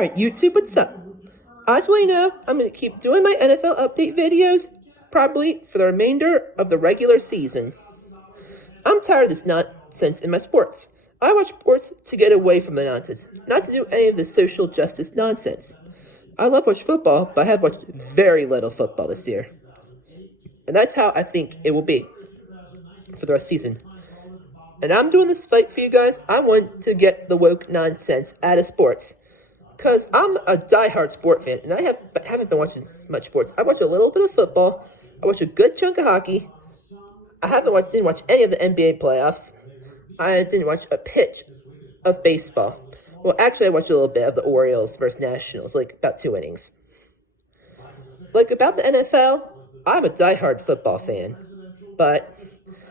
Alright, YouTube, what's up? As we know, I'm going to keep doing my NFL update videos, probably for the remainder of the regular season. I'm tired of this nonsense in my sports. I watch sports to get away from the nonsense, not to do any of the social justice nonsense. I love watching football, but I have watched very little football this year. And that's how I think it will be for the rest of the season. And I'm doing this fight for you guys. I want to get the woke nonsense out of sports. Because I'm a diehard sport fan, and I haven't been watching much sports. I watched a little bit of football. I watched a good chunk of hockey. I didn't watch any of the NBA playoffs. I didn't watch a pitch of baseball. Well, actually, I watched a little bit of the Orioles versus Nationals, like about 2 innings. Like, about the NFL, I'm a diehard football fan, but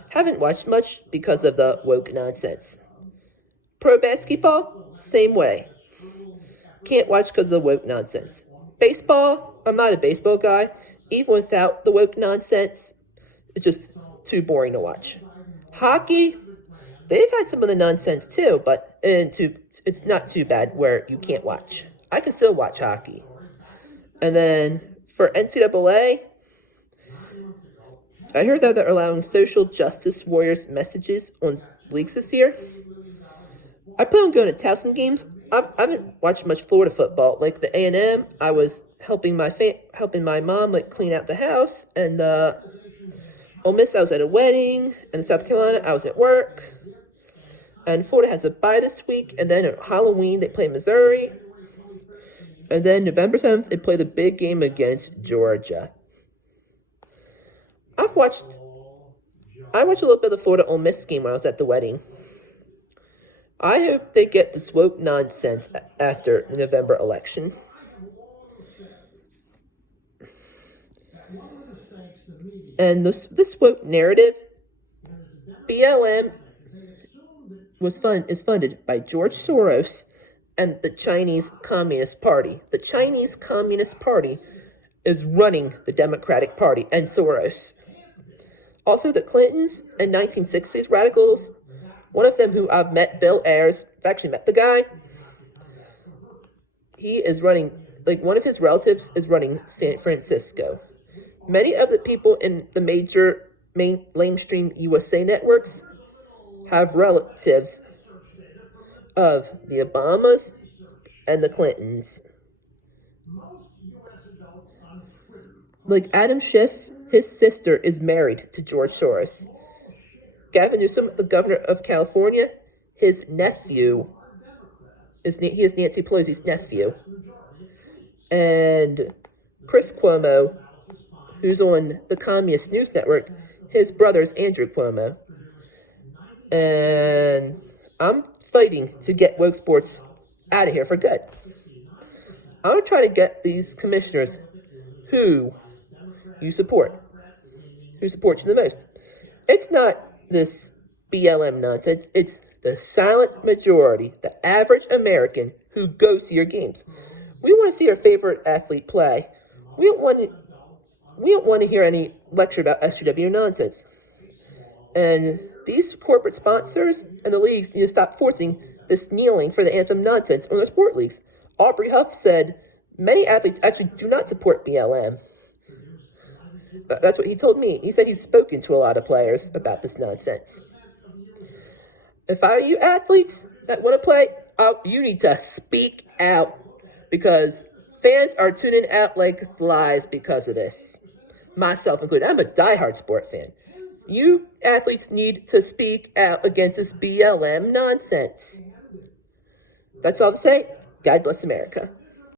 haven't watched much because of the woke nonsense. Pro basketball, same way. Can't watch because of the woke nonsense. Baseball, I'm not a baseball guy. Even without the woke nonsense, it's just too boring to watch. Hockey, they've had some of the nonsense too, but it's not too bad where you can't watch. I can still watch hockey. And then for NCAA, I heard that they're allowing social justice warriors messages on leagues this year. I plan on going to Towson games. I haven't watched much Florida football. Like the A&M, I was helping my mom like clean out the house, and Ole Miss, I was at a wedding, and South Carolina, I was at work. And Florida has a bye this week, and then at Halloween they play Missouri, and then November 7th they play the big game against Georgia. I watched a little bit of the Florida Ole Miss game when I was at the wedding. I hope they get this woke nonsense after the November election. And this woke narrative, BLM is funded by George Soros and the Chinese Communist Party. The Chinese Communist Party is running the Democratic Party and Soros. Also, the Clintons and 1960s radicals. One of them who I've met, Bill Ayers, I've actually met the guy. He is running, like one of his relatives is running San Francisco. Many of the people in the major mainstream USA networks have relatives of the Obamas and the Clintons. Like Adam Schiff, his sister is married to George Soros. Gavin Newsom, the governor of California, his nephew, he is Nancy Pelosi's nephew. And Chris Cuomo, who's on the Communist News Network, his brother is Andrew Cuomo. And I'm fighting to get woke sports out of here for good. I'm going to try to get these commissioners who you support, who supports you the most. It's not this BLM nonsense. It's the silent majority, the average American who goes to your games. We want to see our favorite athlete play. We don't want to hear any lecture about SJW nonsense. And these corporate sponsors and the leagues need to stop forcing this kneeling for the anthem nonsense on their sport leagues. Aubrey Huff said many athletes actually do not support BLM. That's what he told me. He said he's spoken to a lot of players about this nonsense. If I were you athletes that want to play, you need to speak out, because fans are tuning out like flies because of this. Myself included. I'm a diehard sport fan. You athletes need to speak out against this BLM nonsense. That's all to say. God bless America.